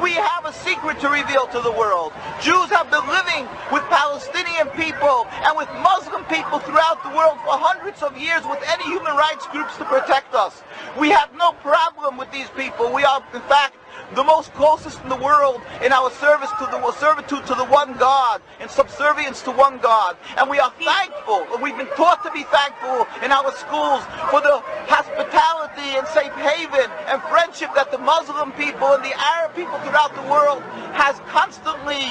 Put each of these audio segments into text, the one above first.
We have a secret to reveal to the world. Jews have been living with Palestinian people and with Muslim people throughout the world for hundreds of years with any human rights groups to protect us. We have no problem with these people. We are, in fact, the most closest in the world in our servitude to the one God, in subservience to one God. And we are thankful, and we've been taught to be thankful in our schools for the hospitality and safe haven and friendship that the Muslim people and the Arab people throughout the world has constantly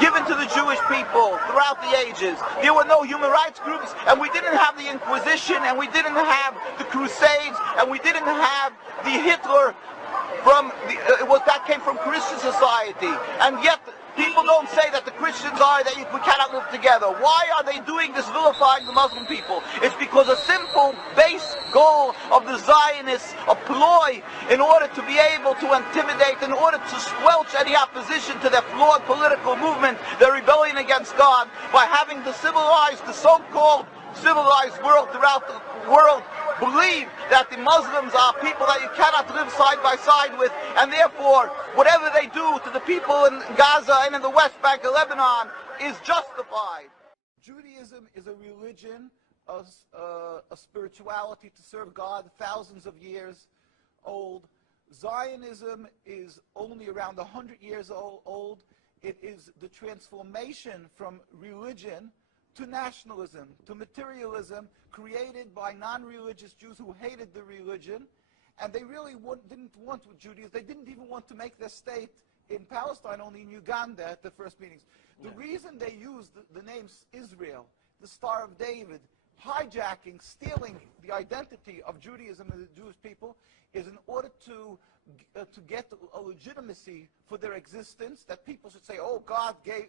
given to the Jewish people throughout the ages. There were no human rights groups, and we didn't have the Inquisition, and we didn't have the Crusades, and we didn't have the Hitler that came from Christian society. And yet people don't say that the Christians are that we cannot live together. Why are they doing this, vilifying the Muslim people? It's because a simple base goal of the Zionists, a ploy in order to be able to intimidate, in order to squelch any opposition to their flawed political movement, their rebellion against God, by having the so-called civilized world throughout the world believe that the Muslims are people that you cannot live side by side with, and therefore whatever they do to the people in Gaza and in the West Bank of Lebanon is justified. Judaism is a religion, a spirituality to serve God, thousands of years old. Zionism is only around 100 years old. It is the transformation from religion to nationalism, to materialism, created by non-religious Jews who hated the religion, and they really didn't want Judaism. They didn't even want to make their state in Palestine, only in Uganda at the first meetings. The reason they used the name Israel, the Star of David, hijacking, stealing the identity of Judaism and the Jewish people, is in order to get a legitimacy for their existence, that people should say, oh,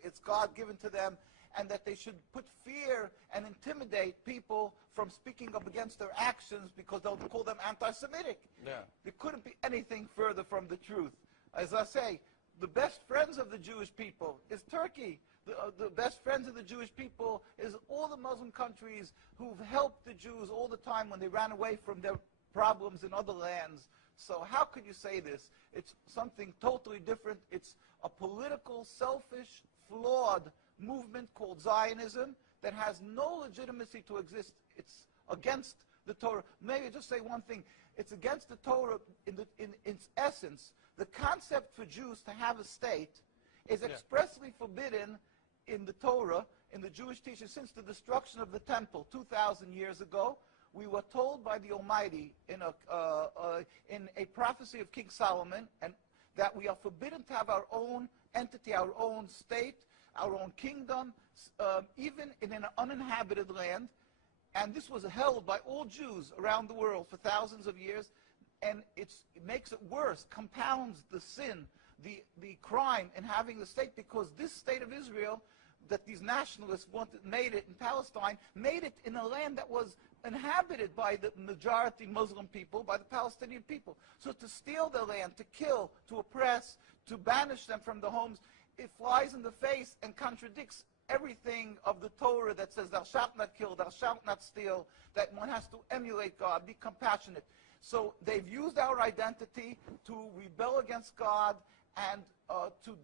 it's God given to them, and that they should put fear and intimidate people from speaking up against their actions because they'll call them anti-Semitic. Yeah. There couldn't be anything further from the truth. As I say, the best friends of the Jewish people is Turkey. The best friends of the Jewish people is all the Muslim countries who've helped the Jews all the time when they ran away from their problems in other lands. So how could you say this? It's something totally different. It's a political, selfish, flawed movement called Zionism that has no legitimacy to exist. It's against the Torah. Maybe just say one thing. It's against the Torah in its essence. The concept for Jews to have a state is expressly forbidden in the Torah, in the Jewish teaching, since the destruction of the temple 2,000 years ago. We were told by the Almighty in a prophecy of King Solomon, and that we are forbidden to have our own entity, our own state, our own kingdom, even in an uninhabited land. And this was held by all Jews around the world for thousands of years, and it makes it worse, compounds the sin, the crime in having the state, because this state of Israel that these nationalists made it in Palestine, made it in a land that was inhabited by the majority Muslim people, by the Palestinian people. So to steal their land, to kill, to oppress, to banish them from the homes, it flies in the face and contradicts everything of the Torah that says thou shalt not kill, thou shalt not steal, that one has to emulate God, be compassionate. So they've used our identity to rebel against God and to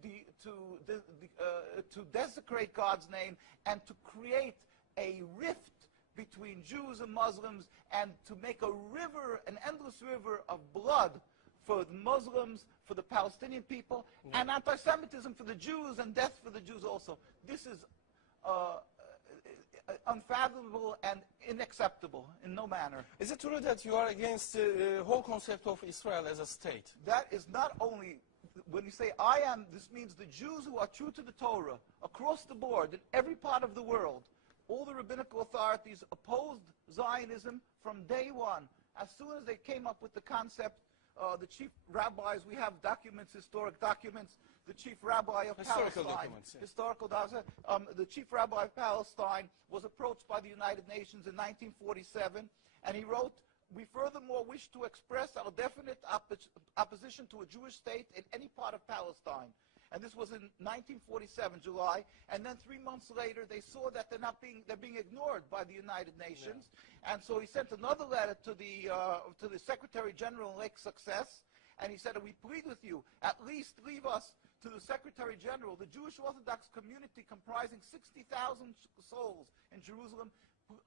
desecrate God's name, and to create a rift between Jews and Muslims, and to make a river, an endless river of blood for the Muslims, for the Palestinian people, and anti-Semitism for the Jews, and death for the Jews also. This is unfathomable and unacceptable in no manner. Is it true that you are against the whole concept of Israel as a state? That is not only, when you say I am, this means the Jews who are true to the Torah, across the board, in every part of the world. All the rabbinical authorities opposed Zionism from day one. As soon as they came up with the concept, the chief rabbis, we have documents, historic documents, the chief rabbi of Palestine, the chief rabbi of Palestine was approached by the United Nations in 1947, and he wrote, "We furthermore wish to express our definite opposition to a Jewish state in any part of Palestine." And this was in 1947, July. And then 3 months later, they saw that they're being ignored by the United Nations. Yeah. And so he sent another letter to the Secretary General in Lake Success. And he said, we plead with you, at least leave us to the Secretary General. The Jewish Orthodox community, comprising 60,000 souls in Jerusalem,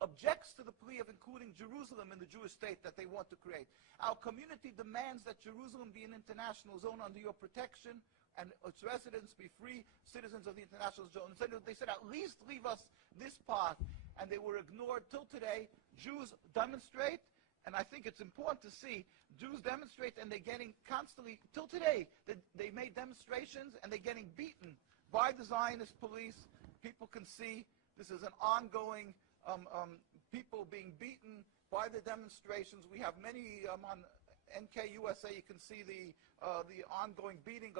objects to the plea of including Jerusalem in the Jewish state that they want to create. Our community demands that Jerusalem be an international zone under your protection, and its residents be free citizens of the international zone. So they said, at least leave us this part. And they were ignored till today. Jews demonstrate, and I think it's important to see, Jews demonstrate, and they're getting constantly, till today, they made demonstrations, and they're getting beaten by the Zionist police. People can see this is an ongoing, people being beaten by the demonstrations. We have many on NKUSA, you can see the ongoing beating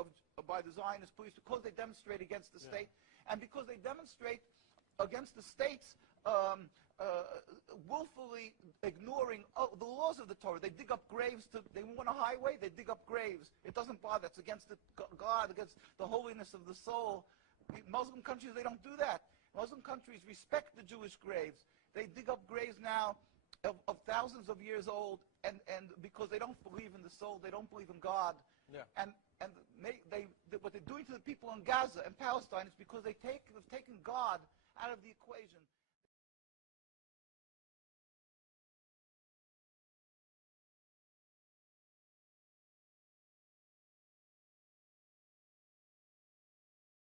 by the Zionist police because they demonstrate against the state, and because they demonstrate against the states willfully ignoring the laws of the Torah. They dig up graves. They want a highway, they dig up graves. It doesn't bother. It's against God, against the holiness of the soul. Muslim countries, they don't do that. Muslim countries respect the Jewish graves. They dig up graves now of thousands of years old, and because they don't believe in the soul, they don't believe in God. Yeah. And what they're doing to the people in Gaza and Palestine is because they've taken God out of the equation.